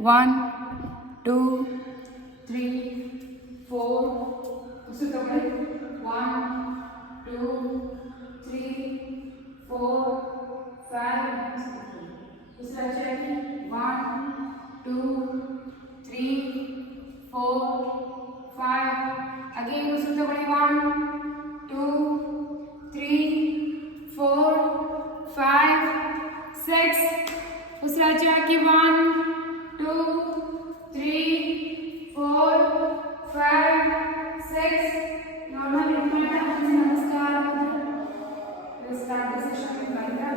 1 2 3 4 ಉಸಿರು ತಗೊಳ್ಳಿ 1 2 3 4 5 ಉಸಿರು ಆಚೆ ಹಾಕಿ 1 2 3 4 5 ಅಗೇನ್ ಉಸಿರು ತಗೊಳ್ಳಿ 1 2 3 4 5 6 ಉಸಿರು ಆಚೆ ಹಾಕಿ 1 2 3 4 5 6 normal namaskar. Let's start the session with mantra.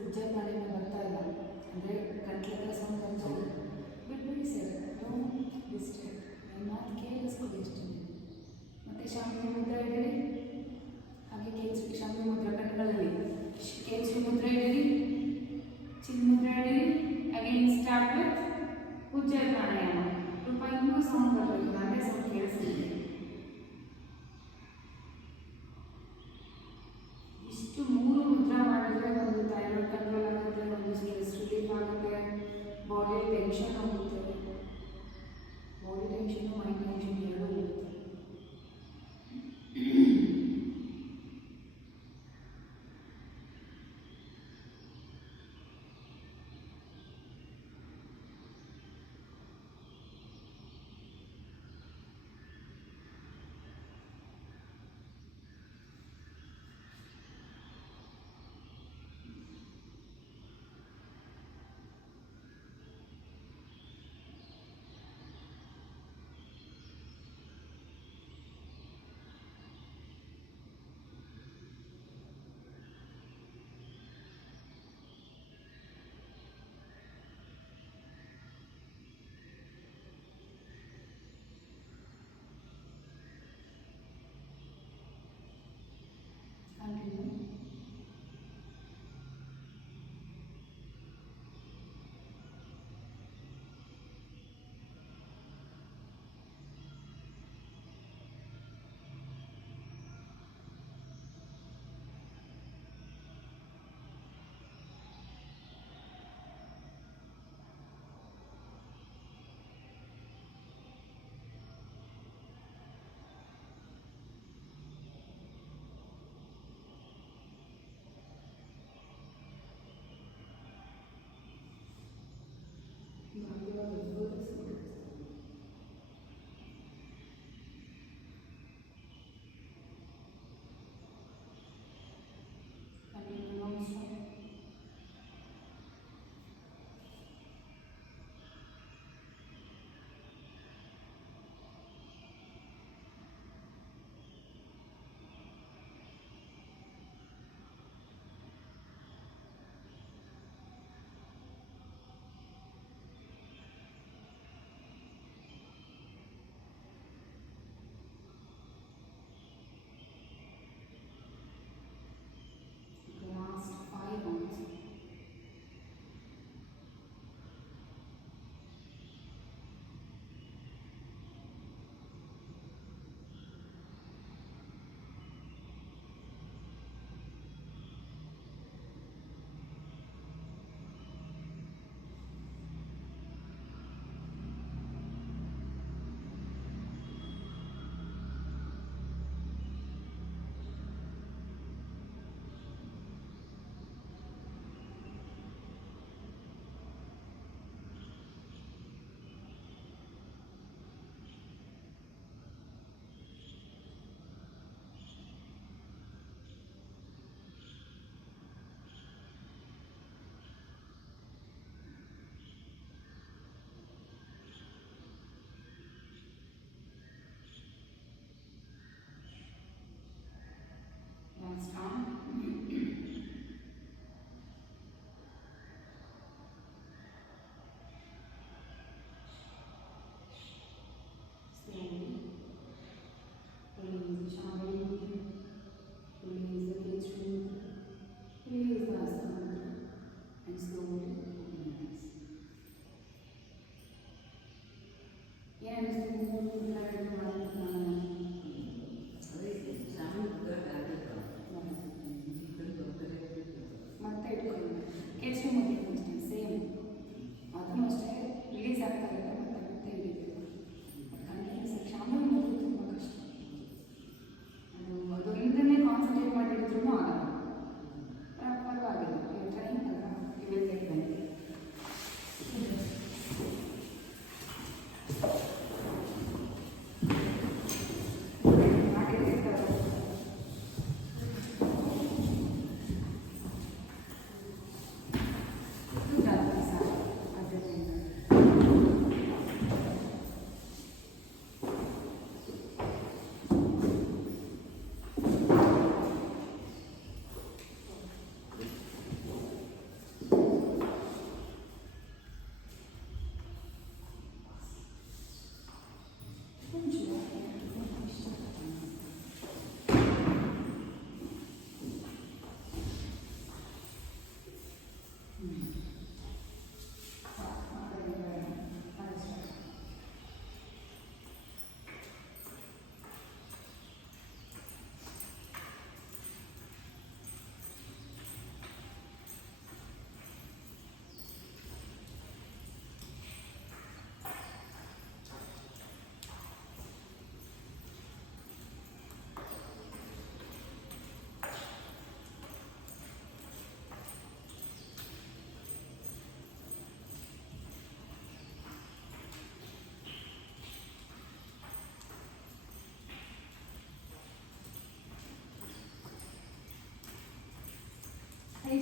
ಉಜ್ಜಾಪನೆ ಬರ್ತಾ ಇಲ್ಲ ಅಂದರೆ ಗಂಟ್ಲೆಲ್ಲ ಸೌಂಡ್ ಬರ್ತಾ ಇಲ್ಲ. ಬಿಟ್ಬಿಡಿ ಸರ್, ಡೋಂಟ್ ಡಿಸ್ಟರ್ಬ್. ನನ್ನ ಮಾತು ಕೇಳಿಸ್ಕೊಡಿ ಅಷ್ಟೇ. ಮತ್ತು ಶಾಂತಿ ಮುದ್ರೆ ಇಡೀರಿ, ಹಾಗೆ ಕೇಸರಿ ಶಾಂತಿ ಮುದ್ರೆ ಕಣ್ಣುಗಳಲ್ಲಿ ಕೇಸರಿ ಮುದ್ರೆ ಇಡೀರಿ, ಚಿನ್ ಮುದ್ರೆ ಇಡೀರಿ. ಅಗೇನ್ ಸ್ಟಾರ್ಟ್ ವಿತ್ ಉಜ್ಜಾಯ ಪ್ರಾಣಾಯಾಮ. ರೂಪಾಯಿ ಇನ್ನೂ ಸೌಂಡ್ ಬರಬೇಕು, ನಾನೇ ಸೌಂಡ್ ಕೇಳಿಸ್ತೀನಿ. ಇಷ್ಟು 3 ಮುದ್ರಾ ಮಾಡಿದರೆ ಒಂದು ಥೈರಾಯ್ಡ್ ಕಂಟ್ರೋಲ್ ಆಗುತ್ತೆ, ಒಂದು ಸ್ಟ್ರೆಸ್ ರಿಲೀಫ್ ಆಗುತ್ತೆ, ಬಾಡಿ ಟೆನ್ಷನ್ ಹೋಗುತ್ತೆ. ಬಾಡಿ ಟೆನ್ಷನ್ ಮೈಂಡ್ ಟೆನ್ಷನ್ ಎರಡೂ ಹೋಗುತ್ತೆ.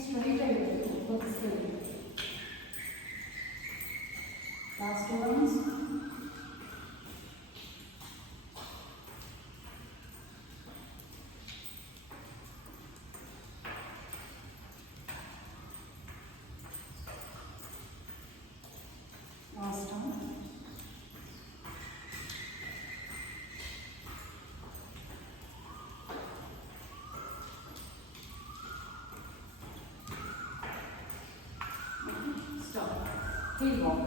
ಸ್ಟ್ರೈಟ್ ಆಗಿರುತ್ತೆ ಫೋಕಸ್ಗೆ. Last 2 rounds. Last round. Stop. Heel walk.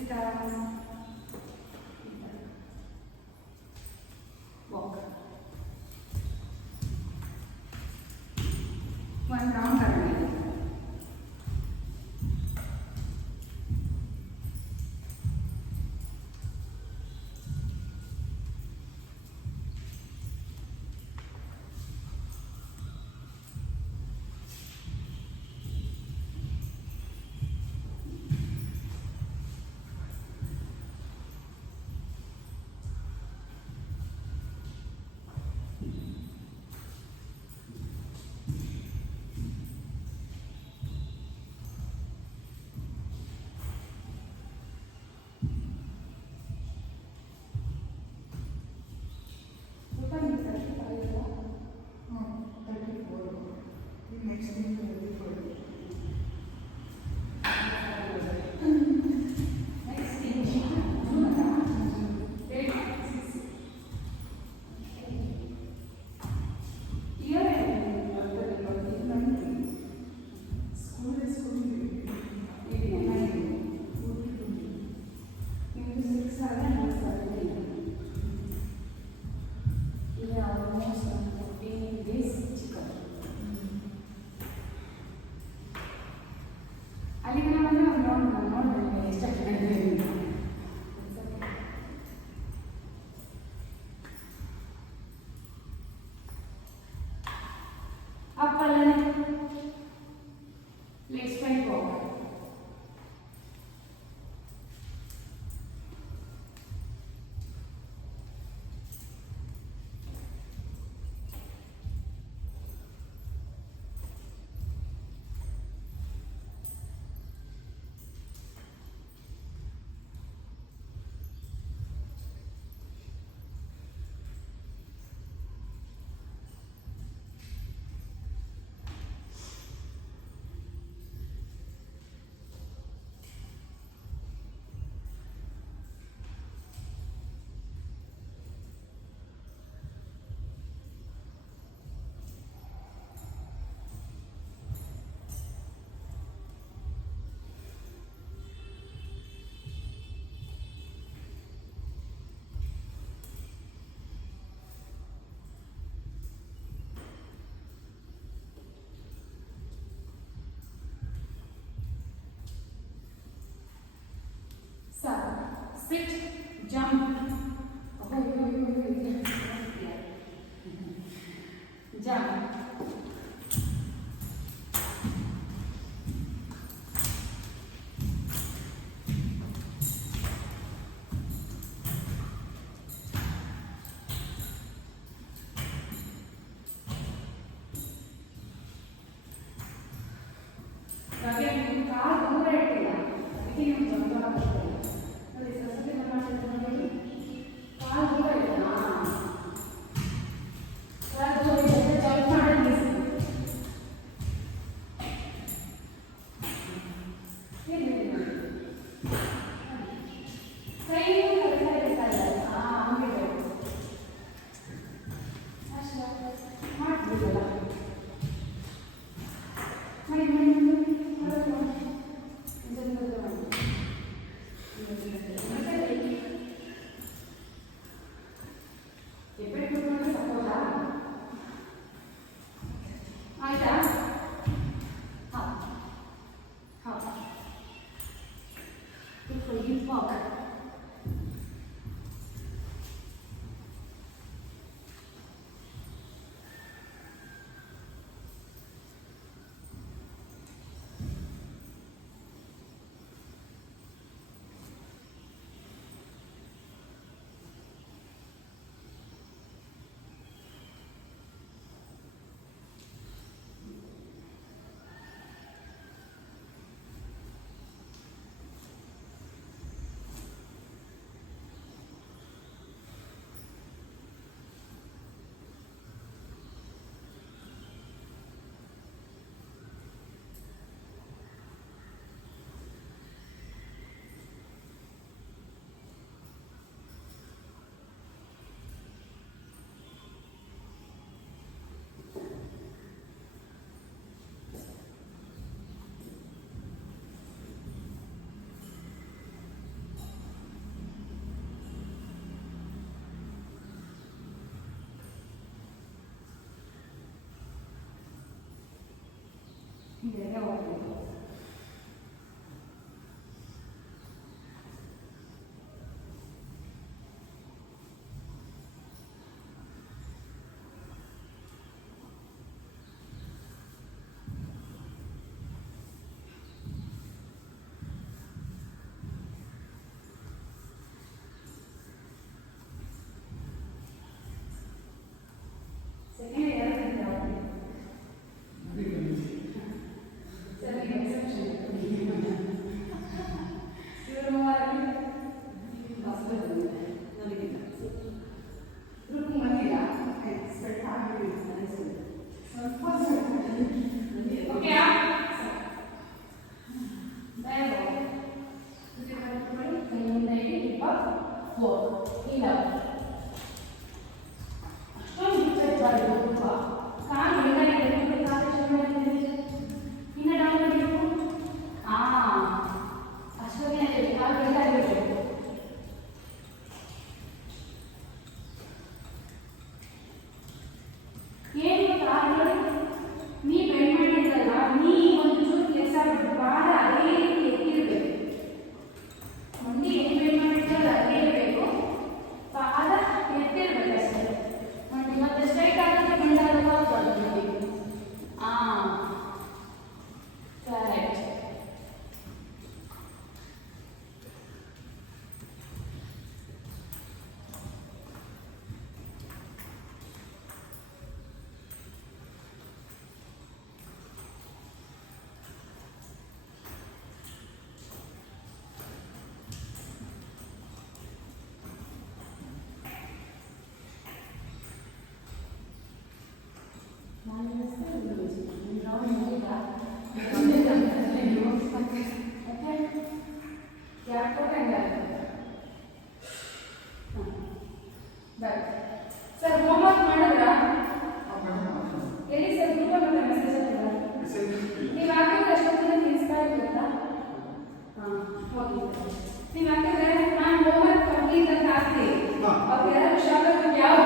Sit down. Walk. One round करेंगे. ಬೇಗ ಹೋಗ್ಬೇಕು. ಸೆಕೆಂಡ್ ಯಾರು ಸರಿ ಎಕ್ಸೆಪ್ಷನ್ ಇವರು ನನಗಿಲ್ಲ ಗ್ರೂಪ್ ಬಂದಿಲ್ಲ ಸ್ಪೆಟ್ ಆಗಿಬಿಟ್ಟಿದೆ ಸ್ವಲ್ಪ ಓಕೆ ಕೈಯಿಂದ ಇಡಿ ಇಲ್ಲ ಸರ್ ಹೋಮ್ವರ್ಕ್ ಮಾಡಿದ್ರಾ? ಎಲ್ಲಿ ಸರ್ ಗ್ರೂಪಲ್ಲಿ ಮೆಸೇಜ್ ನೀವು ಹಾಕಿದ್ರೆ ಅಷ್ಟೊತ್ತಿಗೆ ಇನ್ಸ್ಪೈರ್ ಗೊತ್ತಾ? ಹಾಂ ಹೋಗಿ ನೀವು ಹಾಕಿದ್ರೆ ನಾನು ಹೋಮ್ವರ್ಕ್ ಕಂಪ್ಲೀಟ್ ಅಂತ ಹಾಕ್ತೀನಿ. ಅವ್ರು ಯಾರು ಶಾಲೆಗೆ ಯಾವ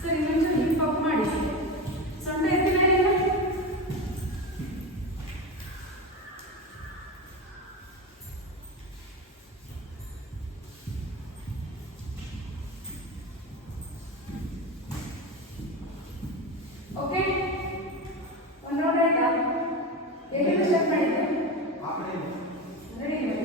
ಸರ್ ಇನ್ನೊಂದು ಹಿಪ್ ಅಪ್ ಮಾಡಿ ಸೊಂಟ ಎತ್ತಿ ಮೇಲೆ ಓಕೆ ಒಂದು ರೌಂಡ್ ಆಯ್ತಾ? ಎಲ್ಲಿಂದ ಸ್ಟಾರ್ಟ್ ಮಾಡಿದ್ದೆ? ರೆಡಿ ಮಾಡಿ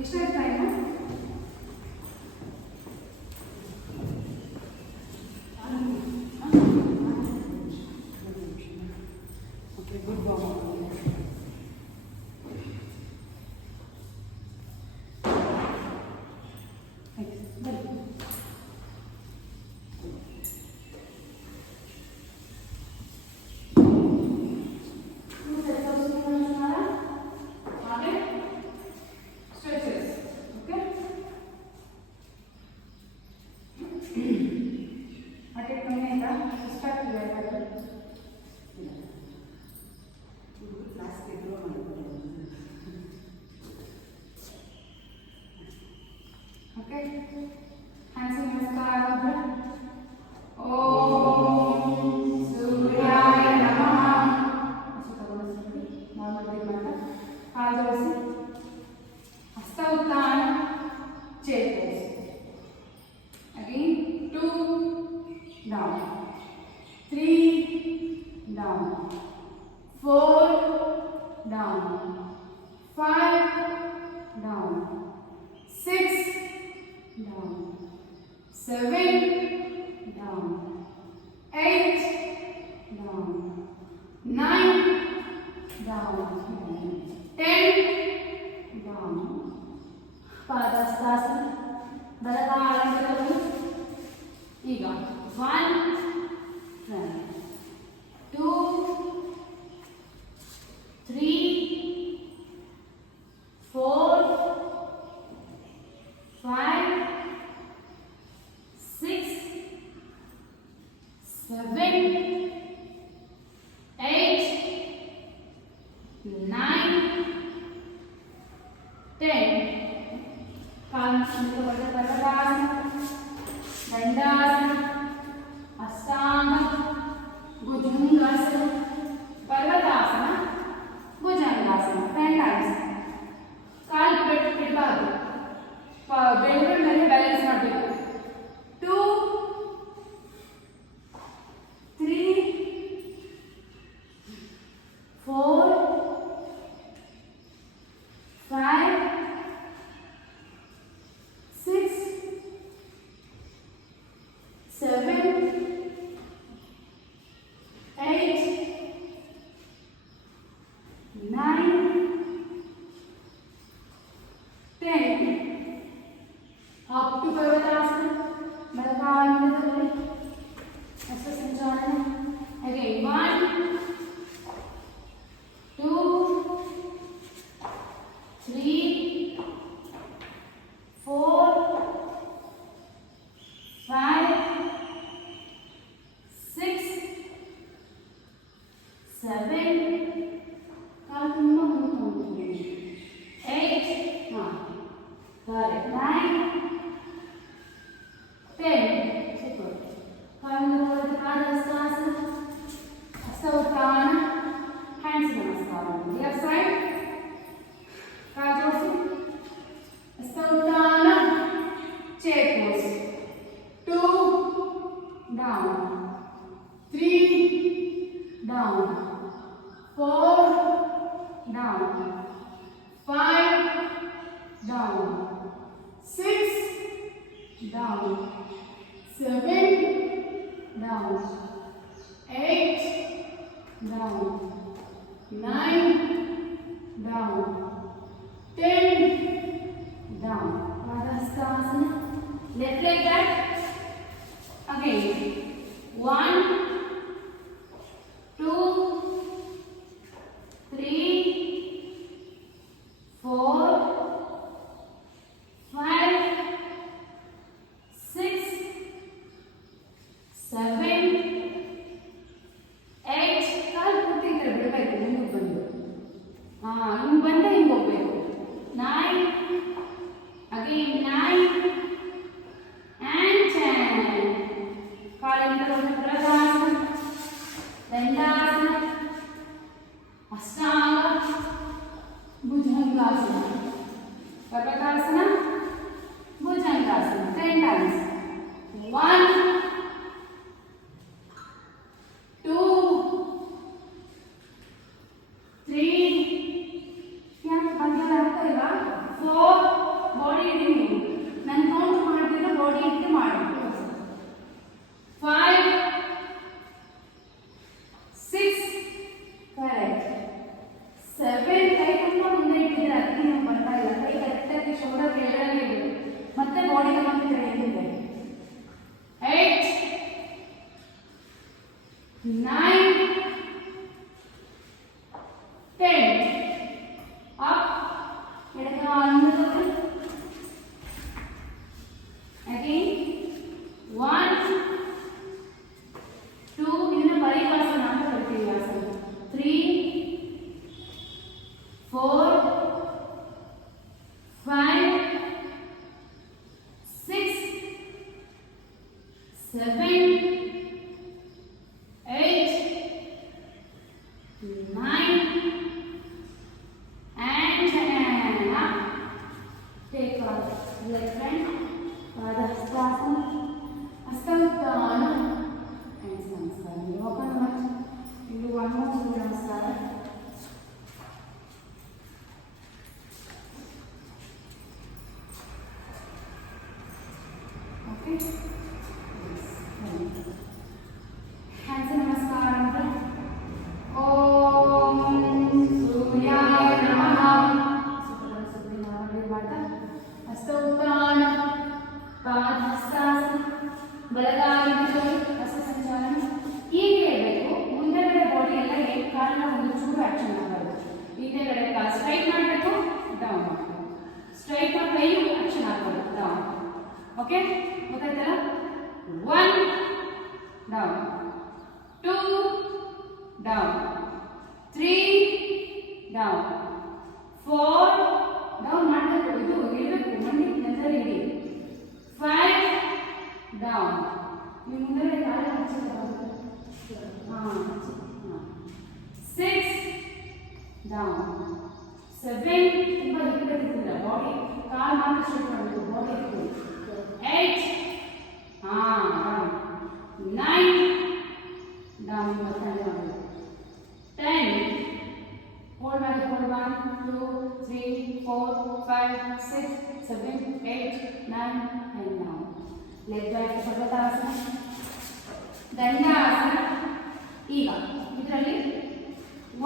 ಎಷ್ಟನೇ time? Okay, good Baba. Okay, hands in namaskar. Om Suryaya Namaha. Normal breath mata. Kaal jodisi. Hasta uttana. Chair pose. Again, 2 down, 3 down, 4 down, 5 down, 6 down, 7 down, 8 down, 9 down, 10 down. Padastasana. ಬಲಗಾಲಗಳು ಈಗ 1 2 3 4 5 6 7 8 9 10 ದಂಡಾಸನ, ಅಷ್ಟಾಂಗ, bhujangasana, ಪರ್ವತಾಸನ, bhujangasana. 10 times. ಕಾಲು ಬಿಡಬಾರ್ದು, ಬೆರಳ ಮೇಲೆ balance ಮಾಡಬೇಕು. 2 3 4 5 7 8 9 10. Up to Parvatasana. Balakanandali. Hasta Sanchana. Again, 1 2 3 4 5 6 7 ಕಾಲು ತುಂಬ ಮುಂದೆ 8 9 10. Super. ಕಾಲು ಪಾದಹಸ್ತಾಸನ, ಹಸ್ತ ಉತ್ಥಾನ, hands ನಮಸ್ಕಾರ. Left side ಕಾಲು ಜೋಡಿಸಿ, ಹಸ್ತ ಉತ್ಥಾನ, chair pose. 2 down, 3 down, 4 down, 5 down, 6 down, 7 down, 8 down, 9 down, 10 down. Padahastasana. Left like that. Again, 1 2 3 4 5 6 7 hands ನಮಸ್ಕಾರ ಅಂತ. ಓಂ ಸೂರ್ಯಾಯ ನಮಃ. ಮಾಡ್ತಾ ಹಸ್ತೋತ್ಥಾನ ಪಾದಹಸ್ತಾಸನ ಬಲಗಾಲಿನ ಹಸ್ತ ಸಂಚಾಲನ ಹೀಗೆ ಇರಬೇಕು. ಮುಂದೆಗಡೆ ಬಾಡಿ ಎಲ್ಲ ಕಾಲನ್ನ ಒಂದು ಚೂರು ಆಕ್ಷನ್ ಮಾಡಬಾರ್ದು. ಹಿಂದೆಗಡೆ ಕಾಲು ಸ್ಟ್ರೈಟ್ ಮಾಡಬೇಕು, ಡೌನ್ ಮಾಡಬೇಕು. ಸ್ಟ್ರೈಟ್ ಮಾಡಿ ಕೈಯು ಆಕ್ಷನ್ ಆಗಬಾರ್ದು, ಡೌನ್. ಓಕೆ, ಗೊತ್ತಾಯ್ತಲ್ಲ? 1 ಡೌನ್, 2 ಡೌನ್, 3 ಡೌನ್, 4 ಡೌನ್ ಮಾಡಬೇಕು. ಇದು ಇರಬೇಕು, ಮಂಡಿ ನಂತರ ಇಡಿ. 5 ಡೌನ್. ನೀವು ಮುಂದೆ ಕಾಲ ಹಚ್ಚಿದ್ದಾರೆ. 6 ಡೌನ್, 7 ತುಂಬ ಹಿಡಿದಿಲ್ಲ ಬಾಡಿ, ಕಾಲು ಮಾತ್ರ ಸ್ಟ್ರೈಟ್ ಮಾಡಬೇಕು, ಬಾಡಿ ಇಟ್ಕೊಳ್ಳಿ. 8 ಡೌನ್, 9 ಡೌನ್, ಮತ್ತೆ ಮಾಡಬೇಕು. 10 hold ಮಾಡಿ, hold 1 2 3 4 5 6 7 8 9 and down. leg back ಪರ್ವತಾಸನ, dandasana. ಈಗ ಇದರಲ್ಲಿ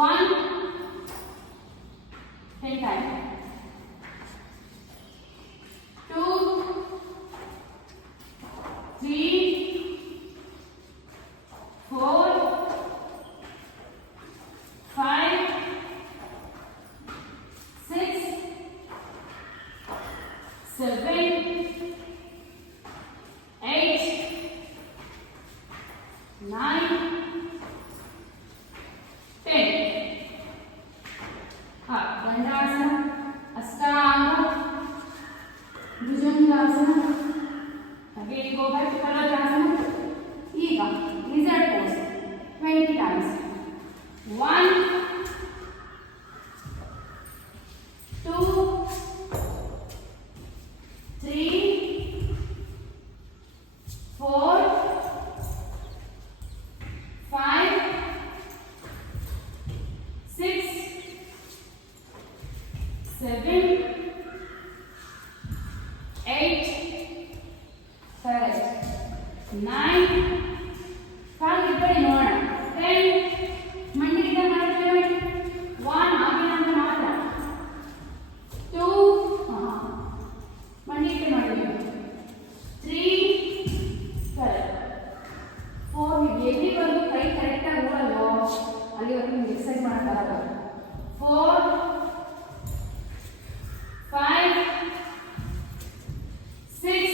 1 10 time, 2 3 4 5 6 7 8 9 10. Dandasana, Ashtanga, bhujangasana. Again go back to ಪರ್ವತಾಸನ. ಈಗ lizard pose 20 times. 1 2 3 4 5 6 7 8 correct 9 ಕಾಲು ಇಬ್ಬರಿ ನೋಡೋಣ. 10 ಮಂಡಿಗೆ ಮಾಡ್ತೇವೆ. 1 ಆಗಿಲ್ಲ ಅಂತ ಮಾತ್ರ. 2 ಮಂಡಿಗೆ ಮಾಡಿದ್ದೀವಿ. 3 correct 4 ನೀವು ಎಲ್ಲಿವರೆಗೂ ಕೈ ಕರೆಕ್ಟಾಗಿ ಓಡಲ್ವೋ ಅಲ್ಲಿವರೆಗೂ ನಿಮ್ಗೆ ಎಕ್ಸರ್ಸೈಸ್ ಮಾಡೋಕ್ಕಾಗಲ್ಲ. 4 5 6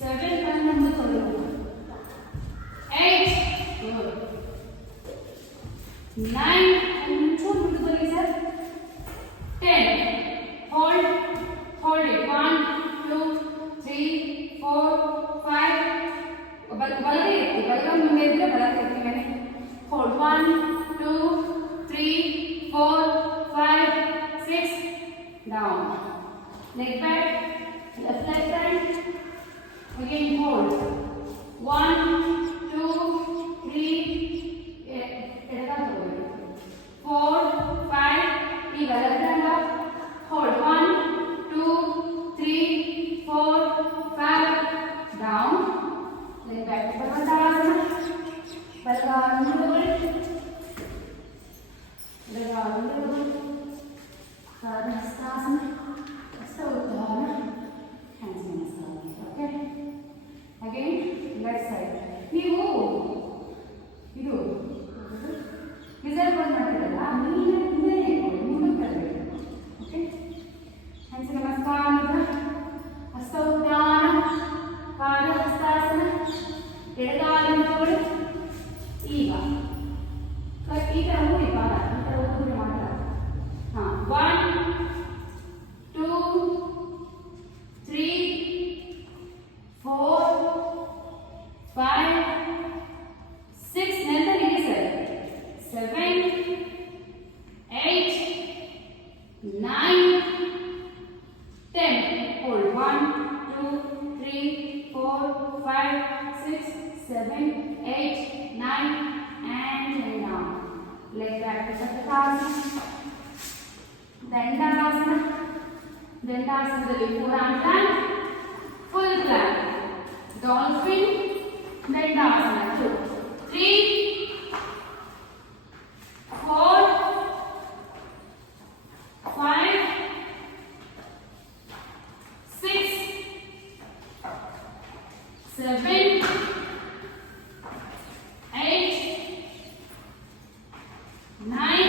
7 ಕಣ್ಣನ್ನು ತೊಳೆದು 8 9 ಚೂರು ಬಿಡುತ್ತಲ್ಲಿ ಸರ್. 10 hold it 1 2 3 4 5 ಬಲಗೈ ಎತ್ತಿ, ಬಲಗೈ ಮುಂದೆ ಇದ್ರೆ ಬಲಗೈ ಎತ್ತಿ ಮೇಲೆ. hold 1 2 3 4 5 6 down. Leg back, left leg bend. Again hold 1 2 3 ಎಡಗಾಲ ತಗೊಳ್ಳಿ. 4 5 ಈಗ left hand up. hold 1 2 3 4 5 down. leg back to ಪರ್ವತಾಸನ. ಬಲಗಾಲ ಮುಂದೆ ಎಡಗಾಲ ಮುಂದೆ ಪಾದಹಸ್ತಾಸನ, ಹಸ್ತೋತ್ಥಾನ, ಹ್ಯಾಂಡ್ಸ್ ನಮಸ್ಕಾರ. Okay, again left side. ನೀವು ಇದು ರಿಸರ್ವ್ ಮಾಡ್ತೀರಲ್ಲ, ಮುಂದೆ ಮುಂದಕ್ಕೆ ತರಬೇಕು. ಓಕೆ, ಹ್ಯಾಂಡ್ಸ್ ನಮಸ್ಕಾರ, ಹಸ್ತೋತ್ಥಾನ, ಪಾದಹಸ್ತಾಸನ, ಎಡಗಾಲಿನ ತಗೊಳ್ಳಿ. ಈಗ ಈ ಥರ ಊರಿ ಪಾದ, ಈ ಥರ ಊರಿ ಮಾತ್ರ. 1 2 3 4 5 6 ನೆಲದಲ್ಲಿ ಇಡಿ sir. 7 8 9 10 hold 1 2 3 4 5 6 7 8 9 and down. Leg back to Purvasana. Dandasana. ದಂಡಾಸನದಲ್ಲಿ 4 arm plank, Full clap. Dolphin. Dandasana. 2, 3, 4, 5, 6, 7, 8, 9,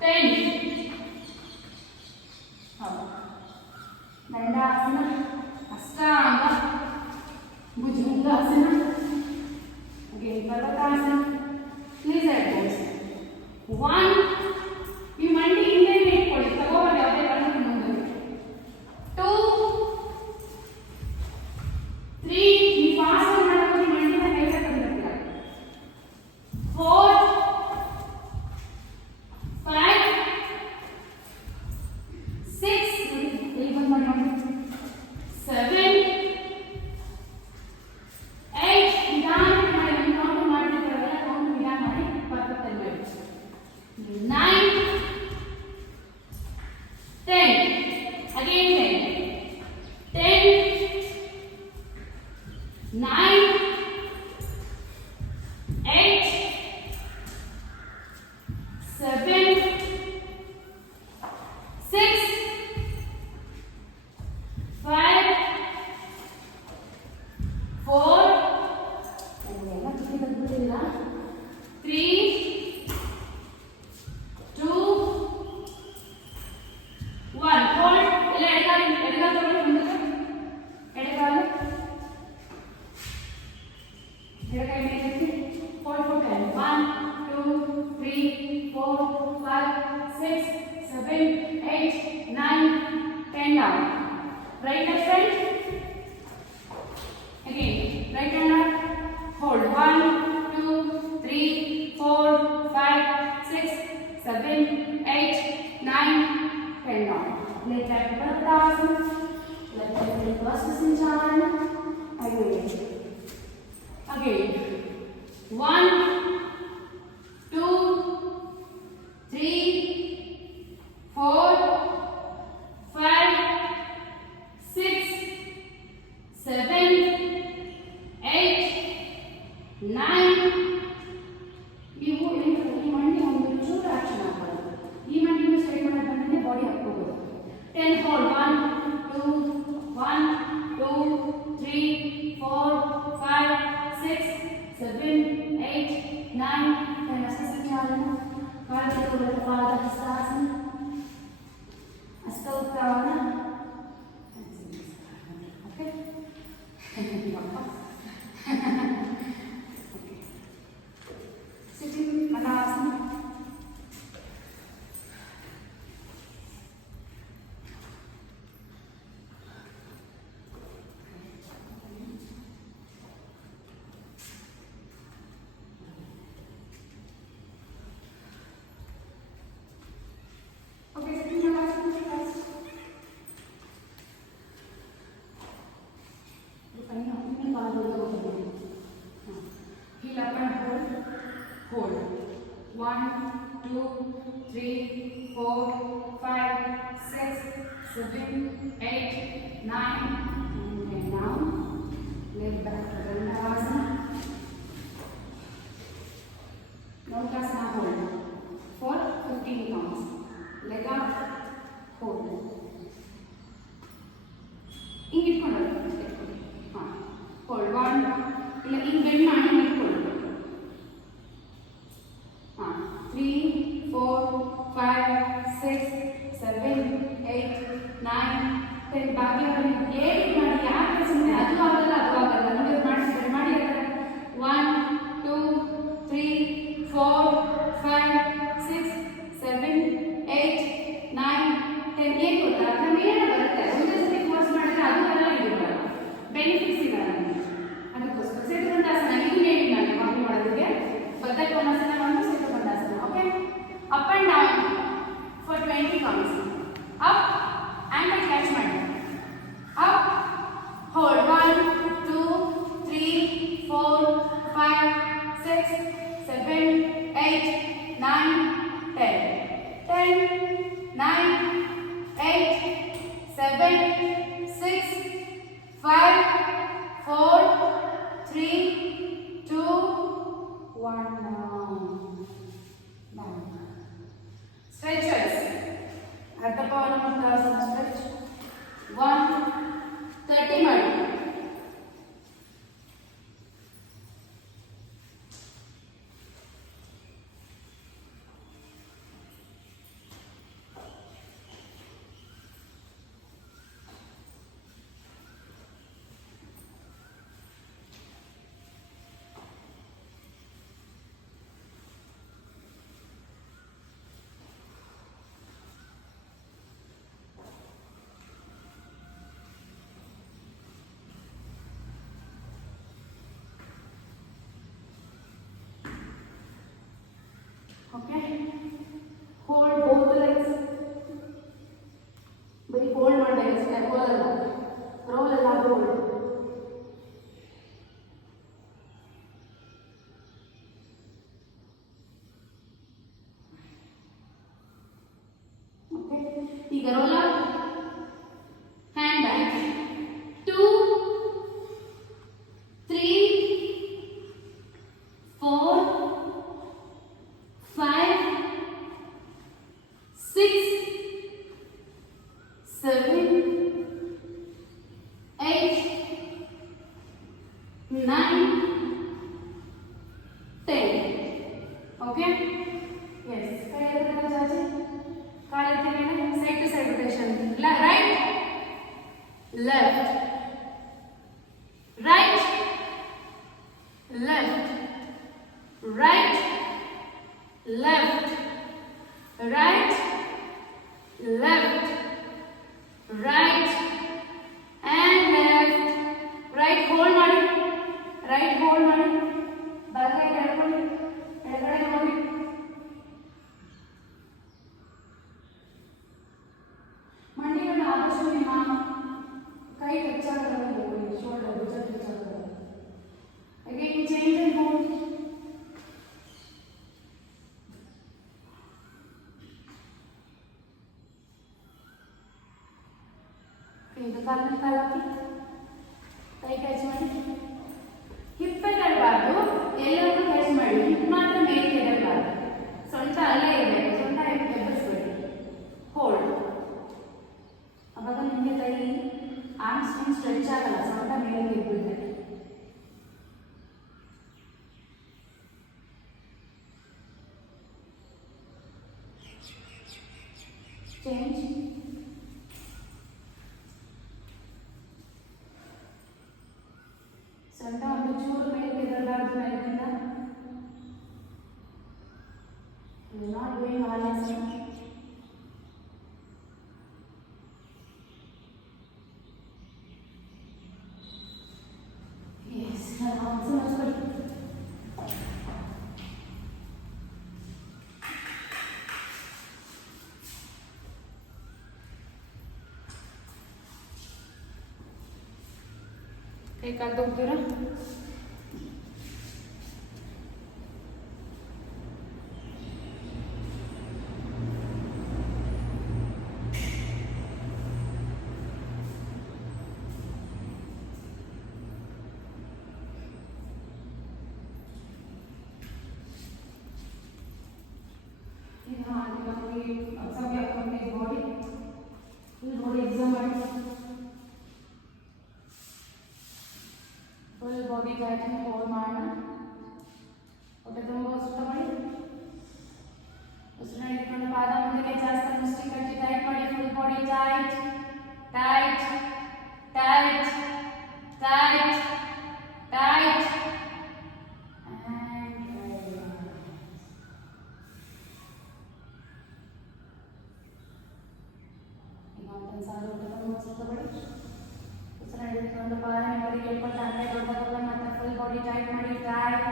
10. Dandasana, Ashtanga, Bhujangasana, again Parvatasana. Please advance. 1. You ಮಂಡಿ ಹಿಂದೆ ಇಟ್ಕೊಳ್ಳಿ, ತಗೋಬಾರ್ದು ಯಾವುದೇ ಕಾರಣಕ್ಕೂ ಮುಂದೆ. 2, 3. ನೀವು ಫಾಸ್ಟ್ ಮಾಡೋದು ಮಂಡಿನ ಕೈಗೆ ತಂದಿರ್ತೀರ. 4, 5, 6. ಇಲ್ಲಿ ಬಂದು ಮಾಡಿ. 7, 8. ನಿಧಾನಕ್ಕೆ ಮಾಡಿ, ಕೌಂಟ್ ಮಾಡ್ತಿರ್ತಾರಲ್ಲ, ಕೌಂಟ್ ನಿಧಾನ ಮಾಡಿ ಪಕ್ಕದಲ್ಲಿ ಮಾಡಿ. 9, 10. Again 10, 9, 8, 7, 6, 5, 4, 3, 2, 1. Hold. ಎಲ್ಲ ಎಡಗಾಲು ತಗೊಳ್ಳಿ ಮುಂದಕ್ಕೆ. ಎಡಗಾಲು ಎಡಗೈ ಮೇಲೆ ಎತ್ತಿ. Hold for 10. 1, 2, 3, 4, 5, 6, 7, 8, 9, 10 down. Right hand front. Again, right hand up. Hold. 1, 2, 3, 4, 5, 6, 7, 8, 9, 10 down. Left hand Parvatasana. Left hand Vastasinchana. Again. 1, 2, 3, 4, 5, 6, 7, 8, 9. ನೀವು ಈ ಮಂಡಿ ಒಂದು ಚೂರು ಆಕ್ಷನ್ ಹಾಕೋದು. ಈ ಮಂಡಿನ ಸ್ಟ್ರೈಟ್ ಮಾಡೋದು ಬಂದ್ರೆ ಬಾಡಿ ಹಾಕೋಬಹುದು. 10. Hold. 1, 2, 1, 2, 3, 4, 5, 6, 7, 8, 9, 10. Vastasinchana. Hastasana. Hastauttana. Okay. Sitting Malasana. Okay, sitting Malasana. Heel up and hold. Hold. 1, 2, 3, 4, 5, 6, 7, 8, 9, and down. Leg back to Dandasana. Nautasana hold for 15 counts. Leg up, hold. ಹಿಂಗೆ ಇಟ್ಕೊಂಡು ಹಾಂ hold. 1. ಇಲ್ಲ ಹಿಂಗೆ bend ಮಾಡಿ ಇಟ್ಕೊಂಡು. ಹಾಂ 3, 4, 5, 6, 7, 8, 9, 10. ಬಾಗಿಲಲ್ಲಿ ಏನು ಮಾಡಿ ಯಾಕೆ ಸುಮ್ಮನೆ ಅದು ಆಗಲ್ಲ ನೋಡಿ ಮಾಡಿಸ್ತಾರೆ ಮಾಡಿ. 1, 2, 3, 4, 5, 6, 7, 8, 9, 10. ಏನು ಗೊತ್ತಾ ನಮ್ಗೆ ಏನು ಬರುತ್ತೆ ಒಂದೇ ಸತಿ ಕೋರ್ಸ್ ಮಾಡಿದ್ರೆ ಅದು ಬರಲ್ಲ ಇದು ಬರಲ್ಲ, ಬೆನಿಫಿಟ್ಸ್ ಸಿಗಲ್ಲ. ಅದಕ್ಕೋಸ್ಕರ ಸೇತುಬಂಧಾಸನ ಇದು ಹೇಳಿ ನಾನು ಮಗು ಮಾಡೋದಕ್ಕೆ. ಬದ್ಧಕೋನಾಸನ ಒಂದು Setubandhasana. Okay. Up and down for 20 counts. Up and catch ಮಾಡಿ. Up hold. 1, 2, 3, 4, 5, 6, 7, 8, 9, 10. 10, 9, 8, 7, okay, hold both legs. ಬರೀ ಹೋಲ್ಡ್ ಮಾಡಬೇಕಷ್ಟೇ, ರೋಲ್ ಅಲ್ಲ, ರೋಲ್ ಅಲ್ಲ, ಹೋಲ್ಡ್. ಓಕೆ, ಈಗ roll up, hand back, 2 3 4 5 6 7 8 9 10. Okay, yes. ಕೈ ಎತ್ತುತ್ತಾ ಚಾಚಿ, ಕಾಲು ಎತ್ತಿ ಮೇಲೆ, side to side rotation. Right left, right left, right left, right left, right and left. Right hold ಮಾಡಿ, ರೈಟ್ ಹೋಲ್ಡ್ ಮಾಡಿ, ಬಲಗೈ ಎಳ್ಕೊಳ್ಳಿ, ಎಡಗಡೆ ನೋಡಿ. ಮಂಡಿಗಳನ್ನ ಆದಷ್ಟು ನಿಮ್ಮ ಕೈ ಟಚ್ ಆಗೋದು, ಶೋಲ್ಡರ್ ಭುಜ ಟಚ್ ಆಗೋದು. Again change and hold. ಇದು ಕಾಲಲ್ಲಿ ಕಾಲು ಹಾಕಿ, ಕೈ ಟಚ್ ಮಾಡಿ, ಹಿಪ್ ಎಡಬಾರ್ದು, ಎಲ್ಲರೂ ಟಚ್ ಮಾಡಿ, ಹಿಪ್ ಮಾತ್ರ ಮೇಲೆ ಎಡಬಾರ್ದು, ಸೊಂಟ ಅಲ್ಲೇ ಇರಬೇಕು, ಸೊಂಟ ಎಬ್ಬರಿಸಬೇಡಿ, ಹೋಲ್ಡ್. ಅವಾಗ ನಿಮಗೆ ಕೈ ಆರ್ಮ್ ಸ್ವಿಂಗ್ ಸ್ಟ್ರೆಚ್ ಆಗಲ್ಲ, ಸೊಂಟ ಮೇಲೆ ಎಬ್ಬರುತ್ತೆ. ಚೇಂಜ್. ಸೊಂಟ ಒಂದು ಚೂರು ಮೇಲೆ ಎದರಬಾರ್ದು, ಮೇಲಿಂದ. Not doing all exercise. Yes, answer ಮಾಡ್ಕೊಳ್ಳಿ. ಕೈ ಕಾಲು ಹೋಗ್ತೀರಾ? ಬಾಡಿ ಫುಲ್ ಬಾಡಿ ಎಕ್ಸಾಮ್ ಮಾಡಿ, ಫುಲ್ ಬಾಡಿ ಟೈಟ್ ಹೋಲ್ಡ್ ಮಾಡೋಣ. ಹೊಟ್ಟೆ ತುಂಬ ಉಸಿರು ಮಾಡಿ, ಉಸಿರನ್ನ ಇಟ್ಕೊಂಡು ಪಾದ ಮುಂದಕ್ಕೆ ಜಾಸ್ತಿ ಮುಷ್ಟಿ ಕಟ್ಟಿ ಟೈಟ್ ಮಾಡಿ, full body tight tight tight tight tight. ಉಸಿರನ್ನ ಪಾದ ಮೇಲೆ ಕೇಳ್ಕೊಳ್ತಾ ಹಂಗೆ ದೊಡ್ಡದಾಗಲ್ಲ, ಮತ್ತೆ ಫುಲ್ ಬಾಡಿ ಟೈಟ್ ಮಾಡಿ, ಟೈಟ್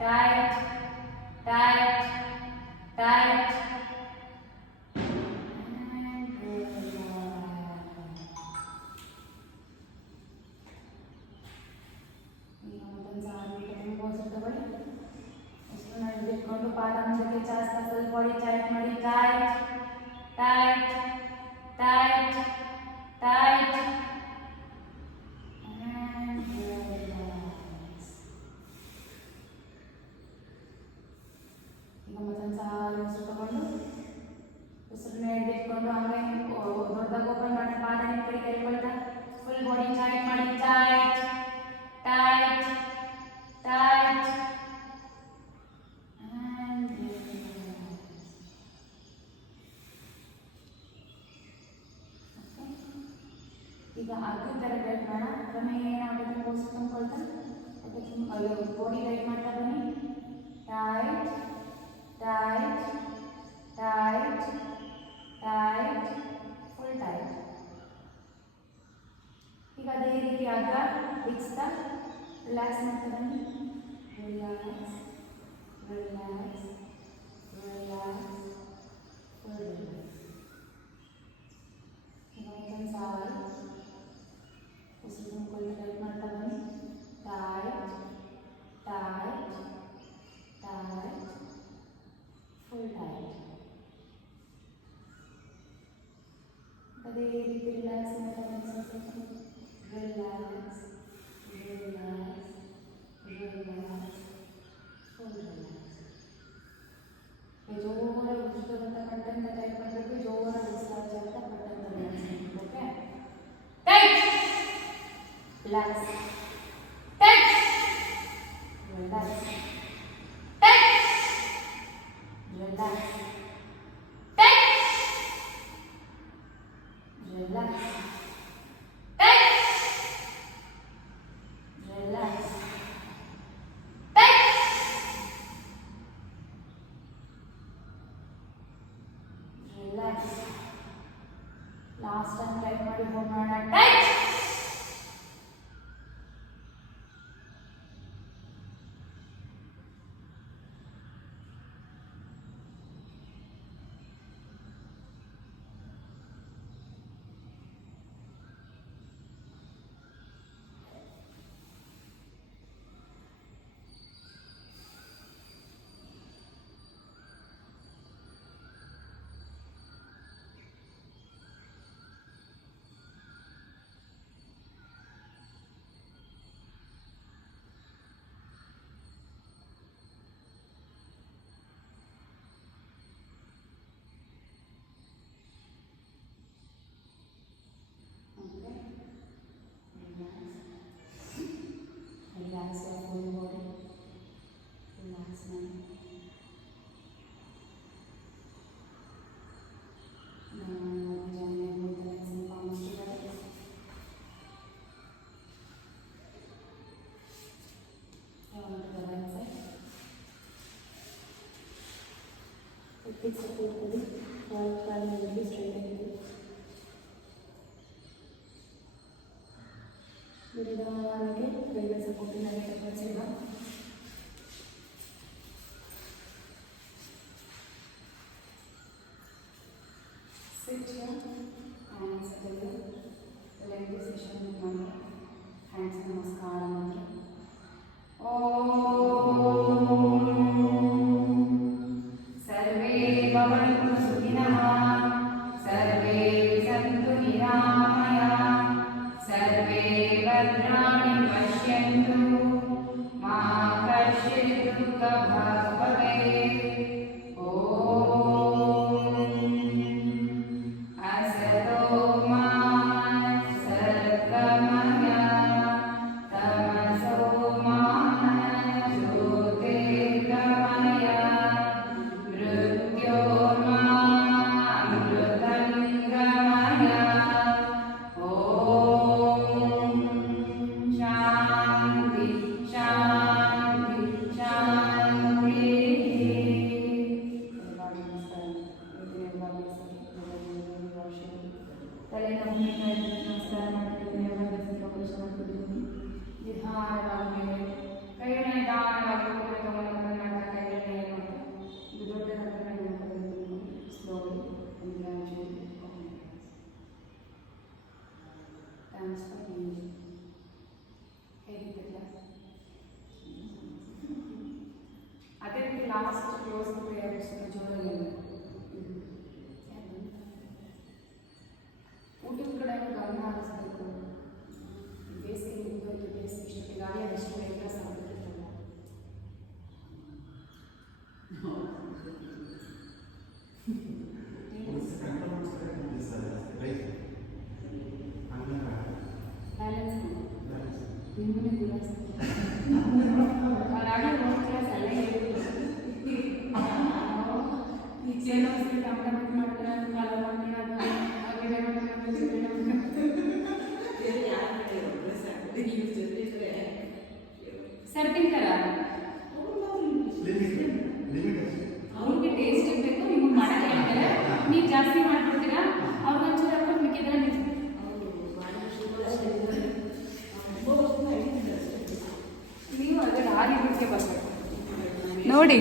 ಟೈಟ್ ಟೈಟ್ ಟೈಟ್. ಈಗ ಮತ್ತೊಂದು ತಗೊಳ್ಳಿ, ಉಸಿರನ್ನ ಹಿಡಿದುಕೊಂಡು ಪಾದ ಮುಂದಕ್ಕೆ ಜಾಸ್ತಿ, ಫುಲ್ ಬಾಡಿ ಟೈಟ್ ಮಾಡಿ, ಟೈಟ್ ಟೈಟ್ ಟೈಟ್ ಟೈಟ್. ಈಗ ಮತ್ತೊಂದು ಸಾಲು ಉಸಿರು ತಗೊಂಡು, ಉಸಿರನ್ನ ಹಿಡಿದುಕೊಂಡು ಹಂಗೆ ದೊಡ್ಡದಾಗ ಓಪನ್ ಮಾಡಿ, ಪಾದ ನಿಮ್ಮ ಕಡೆ ಕೇಳ್ಕೊಳ್ತಾ ಫುಲ್ ಬಾಡಿ ಟೈಟ್ ಮಾಡಿ, ಟೈಟ್ ಟೈಟ್ ಟೈಟ್. ಈಗ ಅರ್ಧ ಥರ ಟೈಟ್ ಮಾಡೋಣ. ಕ್ರಮೇಣ ಹೊಟ್ಟೆ ತುಂಬ ಉಸಿರು ತುಂಬಿಕೊಳ್ತಾ, ಹೊಟ್ಟೆ ತುಂಬ ಬಾಡಿ ಟೈಟ್ ಮಾಡ್ತಾ ಬನ್ನಿ, tight tight tight tight full tight. ಈಗ ಅದೇ ರೀತಿ ಹಗ್ಗ ಬಿಡಿಸ್ತಾ ರಿಲ್ಯಾಕ್ಸ್ ಮಾಡ್ತಾ ಬನ್ನಿ, relax relax Relax. Touch. Relax. Touch. Relax. Touch. Relax. Touch. Relax. Touch. Relax. Last time try ಮಾಡಿ ಹೋಗೋಣ. Touch. Relax your whole body. Relax now. Now join both the legs and palms together. On to the right side. Fix support kari. Kaal ಮೇಲೆ straight ಆಗಿದೆ. ನಿಧಾನಕ್ಕೆ ಕೈಗೆ ಸಪೋರ್ಟಿನ ಕಳಿಸಿದ sit here and settle the leg position with mantra hands namaskara mantra सर्वे भवन्तु सुखिनः सर्वे सन्तु निरामयाः सर्वे भद्राणि पश्यन्तु मा कश्चित् दुःखभाग् भवेत् असतो मा सद्गमय तमसो मा ज्योतिर्गमय मृत्योर्मामृतङ्गमय शान्ति शान्ति शान्ति ತಲೆ ನಮಸ್ಕಾರ ಮಾಡಿದ್ದೀನಿ ನಿಧಾನವಾಗಿ ಮೇಲೆ ಕೈಯನ್ನು ನಿಧಾನವಾಗಿ ತಗೊಂಡು ಕೈಯಲ್ಲಿ ಇದು ದೊಡ್ಡ ಸ್ಲೋಲಿ ಥ್ಯಾಂಕ್ಸ್ ಫಾರ್ ಬೀಯಿಂಗ್ ಹೇಗಿದ್ದಿಲ್ಲ ಅದೇ ರೀತಿ ಲಾಸ್ಟ್ ಕ್ಲೋಸ್ ಪ್ರೇಯರ್ಸ್ ಜೋರಲ್ಲಿ ಊಟದ ಕಡೆ ಗಮನ ಹರಿಸಬೇಕು ಬೇಸಿಗೆ ಮುಗಿದೋಯ್ತು ಬೇಸಿಗೆ ಇಷ್ಟಕ್ಕೆ ಗಾಳಿ ಅದಷ್ಟು ಎಲ್ಲ ಸಾಕಿರ್ತಲ್ಲ ಬ್ಯಾಲೆನ್ಸ್ ನಿಮ್ಮನ್ನೇ ಗುಲಾಯಿಸ್ತೀನಿ ಅವರಾಗ ಒಂದು ಕ್ಲಾಸ್ ಅಲ್ಲೇ ಹೇಳಿದ್ರು ಏನೋ ಟಮಟ ಮಾಡ್ತಾರೆ ಕಾಲ ಮಾಡ್ತೀನಿ ಅದು ಸರ್ ತಿಂತಾರ ಅವ್ರಿಗೆ ಟೇಸ್ಟ್ ಇರಬೇಕು ನಿಮಗೆ ಮಾಡಕ್ಕೆ ಹೇಳ್ತಾರೆ ನೀವು ಜಾಸ್ತಿ ಮಾಡ್ಕೊಡ್ತೀರಾ ಅವ್ರಿಗೆ ಒಂಚೂರು ಹಾಕೊಂಡು ಮಿಕ್ಕಿದ್ರೆ ನೀವು ಅದರ 6 ನಿಮಿಷಕ್ಕೆ ಬರ್ಬೇಕು ನೋಡಿ.